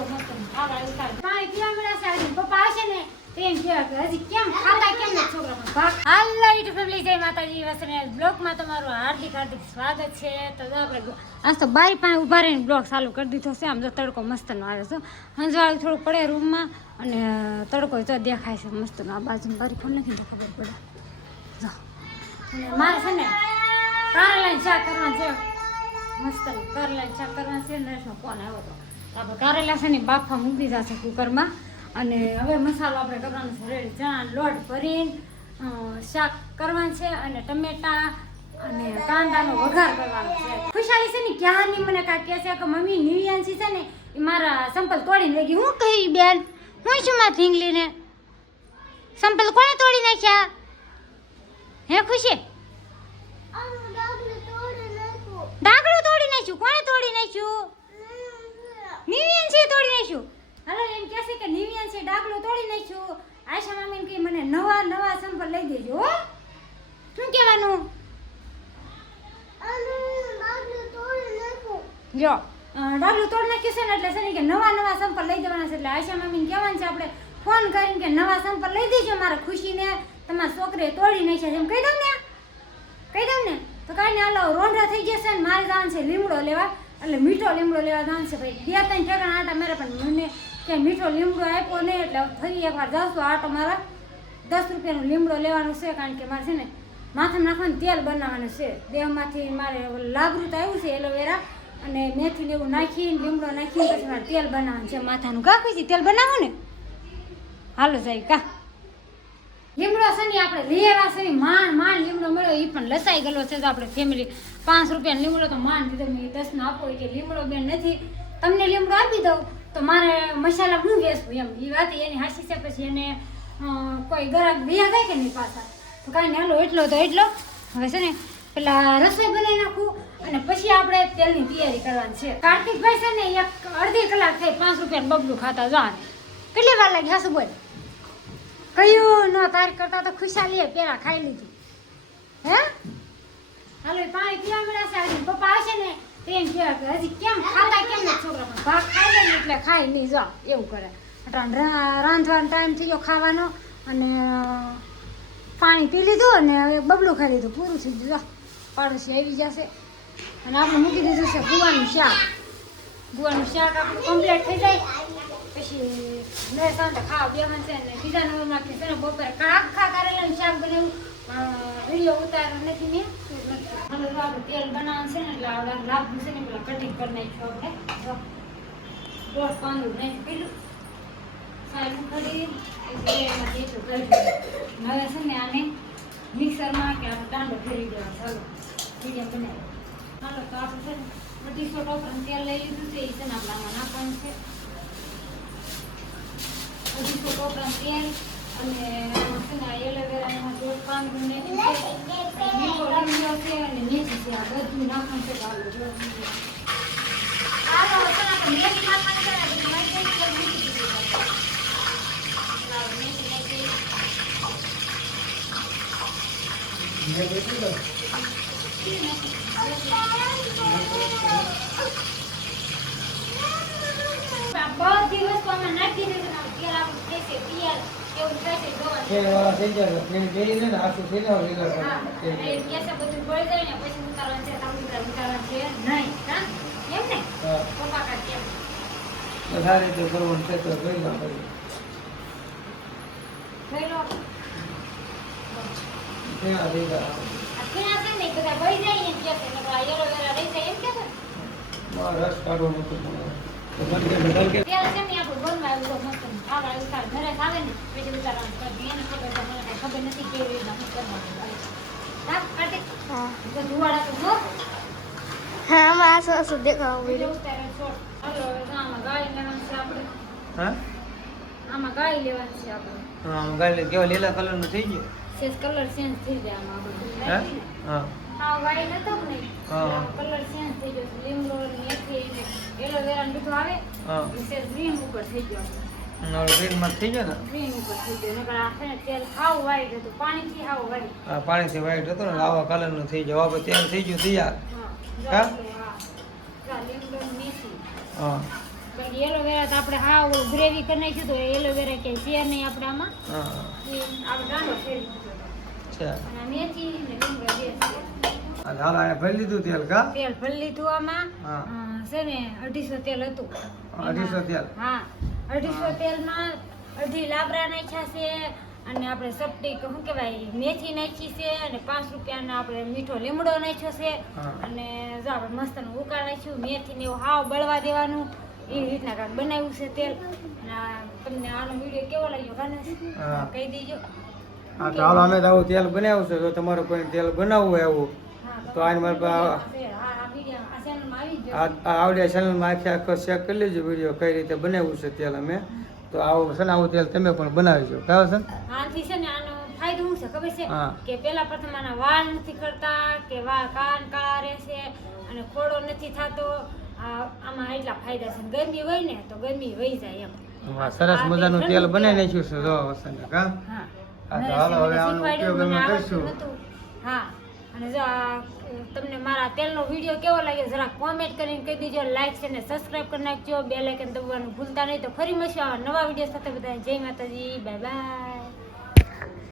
મસ્ત ખાવા આવ્યું થાય પાણી પીવા મળ્યા છે આજે પપ્પા આવશે ને તેમ કહેવાય કે હજી કેમ ખાતા કેમ નથી છોકરા પણ ભાગ હાલો યુટ્યુબ ફેમિલી જય માતાજી વસને બ્લોગમાં તમારું હાર્દિક સ્વાગત છે. તો આપણે આજ તો બારી પાસે ઊભા રહીને બ્લોગ ચાલુ કરી દીધો છે. આમ તો તડકો મસ્તનો આવે છે, હંજવાળું થોડુંક પડે રૂમમાં અને તડકો તો દેખાય છે મસ્તનો. આ બાજુની બારી ખોલ નથી ખબર પડે. જો અને મારે છે ને કારેલાનું શાક કરવાનું છે, મસ્ત કારેલાનું શાક કરવાનું છે. નરેશનો ફોન આવ્યો હતો. આપણે કારેલા છે ને બાફા મૂકી દીધા છે કુકરમાં અને હવે મસાલો આપણે કરવાનો છે રેડી. ચણા લોટ ભરીને શાક કરવાનું છે અને ટમેટા અને કાંદાનો વઘાર કરવાનો છે. ખુશાલી છે ને ક્યારની મને કાંઈ કહે છે કે મમ્મી નિવ્યાંશી છે ને એ મારા સંપલ તોડીને લઈ ગઈ. હું કહી બેન હું છું માં થીંગલીને સંપલ કોણે તોડી નાખ્યા હે ખુશી? ડાગલું તોડી નાખ્યું? કોણે તોડી નાખ્યું? નિવ્યાંશી તોડી નાખ્યું. હાલો એમ કહે છે કે નિવ્યાંશી ડાગલું તોડી નાખ્યું. આયશા મામી કે મને નવા સંપલ લઈ દેજો હો. શું કહેવાનું? જો ડાગલું તોડી નાખ્યું છે ને એટલે છે ને કે નવા સંપલ લઈ દેવાના છે. એટલે આયશા મામીને કહેવાનું છે આપણે ફોન કરીને કે નવા સંપલ લઈ દેજો મારા ખુશીને, તમારા છોકરીએ તોડી નાખ્યા છે એમ કહી દઉં ને તો કાંઈ નહીં. હાલો રોંઢા થઈ જશે ને મારે જવાનું છે લીમડો લેવા, એટલે મીઠો લીમડો લેવા જવાનું છે ભાઈ. 2-3 ઠેકાણા આટા મારે પણ મને ક્યાંય મીઠો લીમડો આપ્યો નહીં એટલે ફરી એકવાર જાઉં આટો મારા 10 રૂપિયાનો લીમડો લેવાનો છે. કારણ કે મારે છે ને માથામાં નાખવાનું તેલ બનાવવાનું છે. દેહમાંથી મારે લાગરૂત આવ્યું છે એલોવેરા અને મેથી એવું નાખીને લીમડો નાખીને પછી મારે તેલ બનાવવાનું છે માથાનું. કા પછી તેલ બનાવો ને હાલો જાય કા. લીમડો છે ને આપણે લઈ આવ્યા છે માંડ લીમડો મળ્યો એ પણ લસાઈ ગયેલો છે. તો આપણે ફેમિલી 5 રૂપિયાનો લીમડો તો માંડ દીધો. મેં 10 નો આપો કે લીમડો બેન નથી તમને લીમડો આપી દઉં તો મારે મસાલા હું વેચવું એમ એ વાત એની હાસી છે. પછી એને કોઈ ગ્રાહક વ્યા જાય કે નહીં પાછા તો કાંઈ નહીં. હાલો એટલો તો એટલો. હવે છે ને પેલા રસોઈ બનાવી નાખું અને પછી આપણે તેલની તૈયારી કરવાની છે. કાર્તિકભાઈ છે ને 1-અડધી કલાક થઈ 5 રૂપિયાનું બબલું ખાતા જવા. કેટલી વાર લાગી હાસુ બોલ? કયું ન તાર કરતા તો ખુશાલીએ પેલા ખાઈ લીધું હે. હાલો પાણી પીવા મળ્યા છે આજે પપ્પા આવશે ને તેમ કહેવાય કે હજી કેમ ખાતા કેમ નથી છોકરા પણ ભાગ ખાઈ લે ને એટલે ખાઈ નહીં જાઓ એવું કરે. રાંધવાનો ટાઈમ થઈ ગયો ખાવાનો અને પાણી પી લીધું અને હવે બબલું ખાઈ લીધું પૂરું થઈ ગયું. પાડોશી આવી જશે અને આપણે મૂકી દીધું છે ગુવાનું શાક. ગુવાનું શાક આપણું કમ્પ્લીટ થઈ જાય પછી મેં સાંજે ખાવા બેવાનું છે ને બીજા નંબરમાં છે ને બપોરે આખા કારેલાનું શાક બનાવ્યું. વિડીયો ઉતાર્યો નથી મેં હવે આપણે તેલ બનાવવાનું છે ને એટલે આપણે લાભનું છે ને પેલા કટિંગ કરી નાખ્યું. આપણે દોઢ પાંદડું નાખી પીલું સારું કરી એમાં જેટલું કરી દીધું. હવે છે ને આને મિક્સરમાં કે આપણે દાંડો ફેરવી દેવાનો. ચાલો વિડીયો બનાવ્યો. ચાલો તો આપણે છે ને 200 ટોપરાનું તેલ લઈ લીધું છે એ છે ને આપણે આમાં નાખવાનું છે. 200 ટોપરાનું તેલ અને એલોવેરા દોઢ પાંદડું નાખ્યું છે, મીઠો લીમડો છે અને મેથી છે. આ બધું નાખવાનું છે. બધી વસ્તુ અમે નાખી દીધું તેલ આપણું થશે તૈયાર એવું થશે જોવાનું. બધું બળી જાય ને પછી ઉતારવાનું છે. ઉતારવાનું છે નહીં હા એમ ને પપ્પા કાઢ કેમ સારી રીતે કરવાનું છે તો જોઈ લો જોઈ લો ત્યાં રહી ગયા ત્યાં છે ને બધા બળી જાય એમ કે છે નકર એલોવેરા રહી જાય એમ કે છે રસ કાઢવાનો તો તેલ છે ને આપણું બનવા આવ્યું તો મસ્ત ખાવા ઉતાર ઘરે આવે ને પછી ઉતારવાનું કરવી એને ખબર છે. મને કાંઈ ખબર નથી કેવી રીતના હું કરવાનું. હા કાર્તિક હા તો ધુવાડા તો જો હા આમાં આસો દેખાવ વિડિયો ઉતાર્યો છોડ. હાલો આમાં ગાળી લેવાની છે આપણે. હા આમાં ગાળી લેવાની છે આપણે. હા ગાલે કેવો લીલા કલરનું થઈ ગયું. સેજ કલર ચેન્જ થઈ જાય આમાં હા આપણે. હા હા વાઈટ હતો કે નહીં હા. કલર ચેન્જ થઈ ગયો છે. લીમડો મેથી ને એલોવેરા બધું આવે હા સેજ ગ્રીન ઉપર થઈ ગયો. ગ્રીન માં થઈ ગયો ને ગ્રીન ઉપર થઈ ગયો. નકર આ છે ને તેલ હાવ વાઈટ હતું પાણીથી હાવ વાઈટ. હા પાણીથી વ્હાઈટ હતો ને આવા કલરનું થઈ ગયો. હવે તેલ થઈ ગયું તૈયાર. હા હા? લીમડો મેથી હા બાકી એલોવેરા તો આપણે હા ગ્રેવી કરી નાખ્યું તો એલોવેરા કે છે નહીં આપણે આમાં હા એ આપણે ગાંડો ફેરવી દીધો છે અને આ મેથી ને લીમડો બે છે. હાલ હાલ આને ભરી લીધું તેલ કા તેલ ભરી લીધું આમાં હા. છે ને 250 તેલ હતું 250 તેલ હા 250 તેલમાં અડધી લાબરા નાખ્યા છે અને આપણે સપટી શું કહેવાય મેથી નાખી છે અને 5 રૂપિયાનો આપણે મીઠો લીમડો નાખ્યો છે હા. અને જો આપણે મસ્તનું ઉકાળ નાખ્યું મેથી ને એવું હાવ બળવા દેવાનું એ રીતના કાંઈક બનાવ્યું છે તેલ અને તમને આનો વિડીયો કેવો લાગ્યો કાને હા. કહી દેજો હા તો હાલો અમે તો આવું તેલ બનાવ્યું છે જો તમારે કોઈ તેલ બનાવવું હોય આવું હા, તો આની મારે પાસે આ વિડીયો આ ચેનલમાં આવી જ જશે. આ આવડે ચેનલમાં આખે આખો ચેક કરી લેજો વિડીયો કઈ રીતે બનાવ્યું છે તેલ અમે તો આવું છે ને આવું તેલ તમે પણ બનાવીજો બરાબર છે ને? આનાથી છે ને આનો ફાયદો શું છે ખબર છે હા. કે પેલા પ્રથમ આના વાળ નથી કરતા કે વાળ કાન કાળા રહેશે અને ખોડો નથી થતો આમાં એટલા ફાયદા છે ગરમી હોય ને તો ગરમી વહી જાય એમ વાહ, સરસ મજાનું તેલ બનાવી નાખ્યું છે જો વસંત કા હા હા, તો હાલો હવે આનો ઉપયોગ અમે કરીશું. હા અને જો આ તમને મારા તેલનો વિડીયો કેવો લાગ્યો જરા કોમેન્ટ કરીને કહી દેજો લાઈક છે ને સબસ્ક્રાઇબ કરી નાખજો બેલ આઇકન દબાવવાનું ભૂલતા નહીં તો ફરી મળશું આવા નવા વિડીયો સાથે બધા જય માતાજી બાય બાય